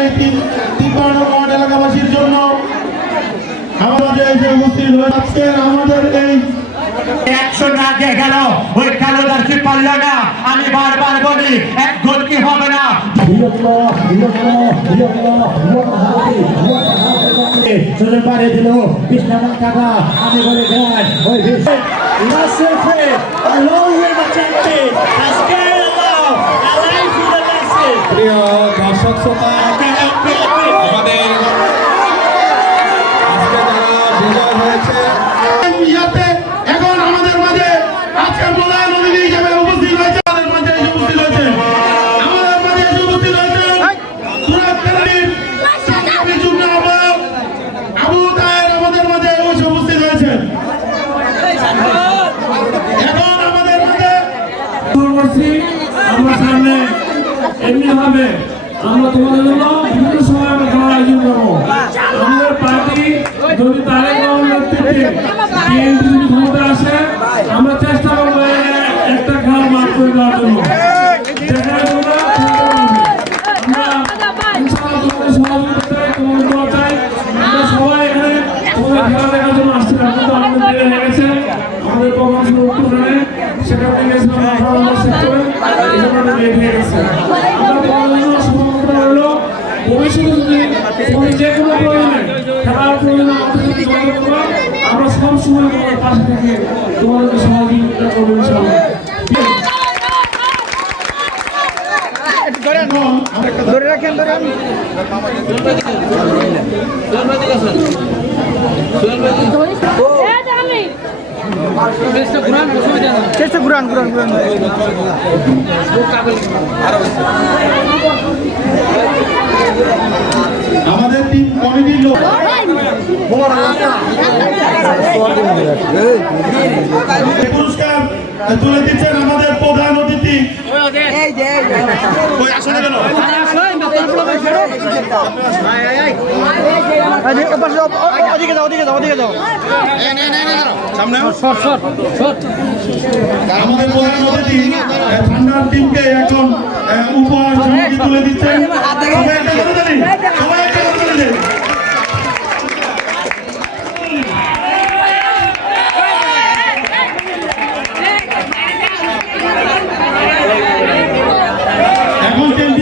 এই তিপ্পান্ন এলাকাবাসীর জন্য আমাদের এসে উপস্থিত হয়ে আজকের আমাদের এই একশো না দিয়ে গেল। ওই কালোদার্সি পারল না? আমি বারবার বলি এক গোল কি হবে না? সুযোগ বাড়িয়ে দিল কৃষ্ণাকান্ত কাকা। আমি বলে দেন ওই Russell along with the champion, has carried along alive to the basket. প্রিয় দর্শক শ্রোতা আমাদের আজকে যারা বিজয় হয়েছে ইয়াতে এখন আমাদের মাঝে আজকের প্রধান অতিথি হিসেবে উপস্থিত হয়েছে আমাদের মাঝে এসে উপস্থিত হয়েছে আমাদের মাঝে এসে উপস্থিত হয়েছে সুরাত কেরানির সংগ্রামী যুগ্ম আহ্বায়ক আবু তাহের আমাদের মাঝে এসে উপস্থিত হয়েছেন এখন আমাদের মাঝে করছি আমরা সামনে এমনি হবে। আমরা তোমাদের জন্য বিভিন্ন সময় আমরা খেলার আয়োজন করব। আমাদের পার্টি যদি তারেক নেতৃত্বে যদি ক্ষমতা আসে আমরা চেষ্টা করব একটা খেলা মাঠ করে দেওয়ার জন্য। সহযোগিতা চাই, তোমাদের দোয়া চাই। আমরা সবাই এখানে তোমাদের খেলা দেখার জন্য আসছিলাম কিন্তু আমাদের দেরি হয়ে গেছে আমাদের প্রোগ্রাম শুরু উত্তরখানে সেখান থেকে গেছিলাম আঠারো সেক্টরে এই জন্য আমরা লেট হয়ে গেছে আমরা তোমাদের জন্য শুভকামনা রইল ভবিষ্যতে যদি তুমি যে কোনো প্রয়োজনে খেলার প্রয়োজনে আমাদের সাথে যোগাযোগ করবে আমরা সব সময় তোমাদের পাশে থেকে তোমাদেরকে আমাদের টিম কমিটির লোক। পুরস্কার তুলে দিচ্ছেন আমাদের প্রধান অতিথি। ওদিকে যাও ওদিকে যাও ওদিকে যাও আমাদের প্রধান অতিথি ঠান্ডার টিমকে এখন উপহার তুলে দিচ্ছেন সবাই একটা করে দেন সবাই একটা করে দেন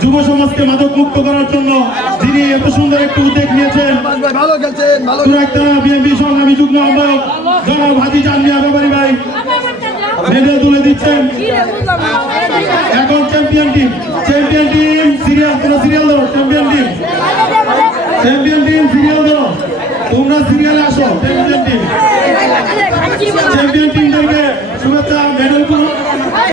যুব সমাজকে মাদক মুক্ত করার জন্য যিনি এত সুন্দর একটি উদ্যোগ নিয়েছেন। ভালো খেলছেন ভালো বিএনপি সংগ্রামী যুগ্ম আহ্বায়ক জনাব হাজি জানমিয়া ব্যাপারী ভাই মেডেল তুলে দিচ্ছেন। এখন champion team champion team serial তোমরা সিরিয়াল ধরো champion team champion team serial ধরো। তোমরা সিরিয়ালে আসো চ্যাম্পিয়ন